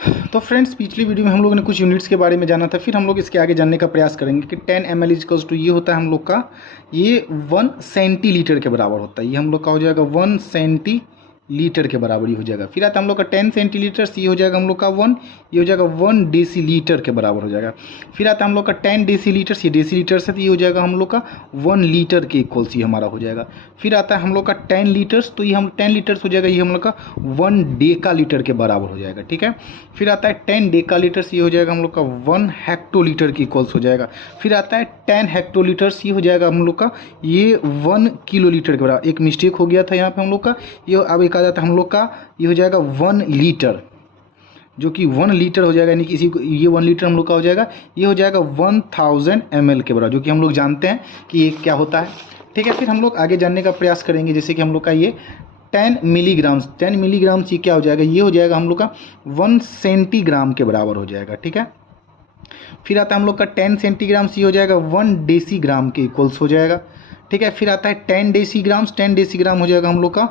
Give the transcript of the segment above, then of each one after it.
तो फ्रेंड्स, पिछली वीडियो में हम लोगों ने कुछ यूनिट्स के बारे में जाना था, फिर हम लोग इसके आगे जानने का प्रयास करेंगे कि 10 ml इक्वल्स टू ये होता है हम लोग का, ये 1 सेंटीलीटर के बराबर होता है। ये हम लोग का हो जाएगा 1 सेंटीलीटर के बराबर ही हो जाएगा। फिर आता है हम लोग का 10 सेंटीलीटर, ये हो जाएगा हम लोग का 1, ये हो जाएगा 1 डेसीलीटर के बराबर हो जाएगा। फिर आता है हम लोग का 10 डेसीलीटर, ये डेसीलीटर से, तो ये हो जाएगा हम लोग का 1 लीटर के इक्वल्स ये हमारा हो जाएगा। फिर आता है हम लोग का 10 लीटर्स, तो ये हम 10 लीटर्स हो जाएगा, ये हम लोग का 1 डेका लीटर के बराबर हो जाएगा। ठीक है। फिर आता है 10 डेका लीटर्स, ये हो जाएगा हम लोग का 1 हेक्टोलीटर के इक्वल्स हो जाएगा। फिर आता है 10 हेक्टोलीटर्स, ये हो जाएगा हम लोग का ये 1 किलोलीटर के बराबर। एक मिस्टेक हो गया था यहाँ पे हम लोग का, ये अब एक आ जाता है हम लोग का, ये हो जाएगा 1 लीटर, जो कि 1 लीटर हो जाएगा, यानी कि इसी को ये 1 लीटर हम लोग का हो जाएगा, ये हो जाएगा 1000 ml के बराबर, जो कि हम लोग जानते हैं कि ये क्या होता है। ठीक है। फिर हम लोग आगे जानने का प्रयास करेंगे, जैसे कि हम लोग का ये 10 मिलीग्राम्स, 10 मिलीग्राम्स ये क्या हो जाएगा, ये हो जाएगा हम लोग का 1 सेंटीग्राम के बराबर हो जाएगा। ठीक है। फिर आता है हम लोग का 10 सेंटीग्राम्स, ये हो जाएगा 1 डेसीग्राम के इक्वल्स हो जाएगा। ठीक है। फिर आता है 10 डेसीग्राम्स, 10 डेसीग्राम हो जाएगा हम लोग का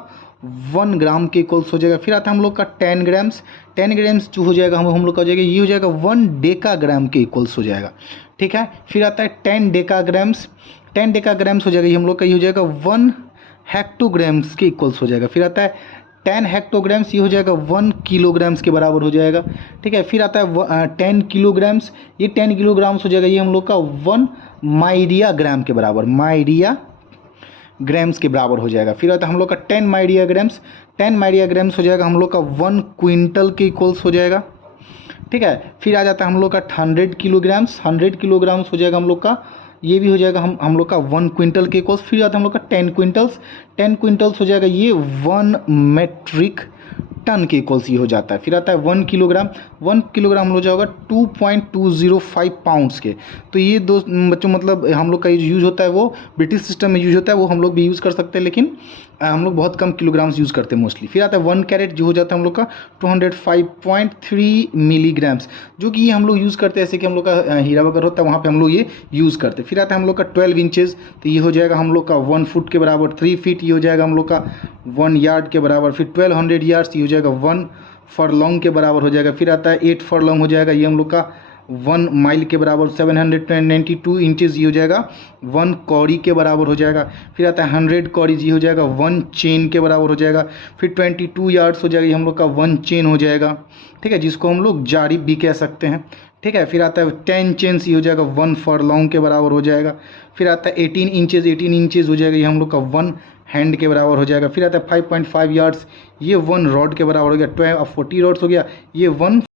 1 ग्राम के इक्वल्स हो जाएगा। फिर आता है हम लोग का 10 ग्राम्स, 10 ग्राम्स जो हो जाएगा हम लोग का हो जाएगा, ये हो जाएगा 1 डेकाग्राम के इक्वल्स हो जाएगा। ठीक है। फिर आता है 10 डेकाग्राम्स, 10 डेकाग्राम्स हो जाएगा, ये हम लोग का ये हो जाएगा 1 हेक्टोग्राम्स के इक्वल्स हो जाएगा। फिर आता है 10 हेक्टोग्राम्स, ये हो जाएगा 1 किलोग्राम्स के बराबर हो जाएगा। ठीक है। फिर आता है 10 किलोग्राम्स, ये 10 किलोग्राम्स हो जाएगा, ये हम लोग का 1 माइरिया ग्राम के बराबर, माइरिया ग्राम्स के बराबर हो जाएगा। फिर आता है हम लोग का 10 माइरिया ग्राम्स, 10 माइरिया ग्राम्स हो जाएगा हम लोग का 1 क्विंटल के इक्वल्स हो जाएगा। ठीक है। फिर आ जाता है हम लोग का 100 किलोग्राम्स, 100 किलोग्राम्स हो जाएगा हम लोग का, ये भी हो जाएगा हम लोग का 1 क्विंटल के इक्वल्स। फिर आता है हम लोग का 10 क्विंटल्स, 10 क्विंटल्स हो जाएगा ये 1 मेट्रिक टन के इक्वल्स ये हो जाता है। फिर आता है 1 किलोग्राम, 1 किलोग्राम हो जाएगा 2.205 पाउंड्स के। तो ये दो बच्चों मतलब हम लोग का यूज़ होता है, वो ब्रिटिश सिस्टम में यूज़ होता है, वो हम लोग भी यूज़ कर सकते हैं, लेकिन हम लोग बहुत कम किलोग्राम्स यूज़ करते हैं मोस्टली। फिर आता है 1 कैरेट, जो हो जाता है हम लोग का 205.3 मिलीग्राम्स, जो कि ये हम लोग यूज़ करते हैं, जैसे कि हम लोग का हीरा वगैरह होता है वहाँ पे हम लोग ये यूज़ करते हैं। फिर आता है हम लोग का 12 इंचेस, तो ये हो जाएगा हम लोग का 1 फुट के बराबर, 3 फीट ये हो जाएगा हम लोग का 1 यार्ड के बराबर। फिर 1200 यार्ड्स ये हो जाएगा 1 फरलॉन्ग के बराबर हो जाएगा। फिर आता है 8 फरलॉन्ग हो जाएगा, ये हम लोग का 1 माइल के बराबर। 792 इंचेस ये हो जाएगा 1 कौड़ी के बराबर हो जाएगा। फिर आता है 100 कौड़ी, ये हो जाएगा 1 चेन के बराबर हो जाएगा। फिर 22 यार्ड्स हो जाएगा, ये हम लोग का 1 चेन हो जाएगा। ठीक है, जिसको हम लोग जारी भी कह सकते हैं। ठीक है। फिर आता है 10 चेन्स, ये हो जाएगा 1 फरलॉन्ग के बराबर हो जाएगा। फिर आता है 18 इंचेस, 18 इंचेस हो जाएगा, ये हम लोग का 1 हैंड के बराबर हो जाएगा। फिर आता है 5.5 यार्ड्स, ये 1 रॉड के बराबर हो गया। 40 रॉड्स हो गया, ये 1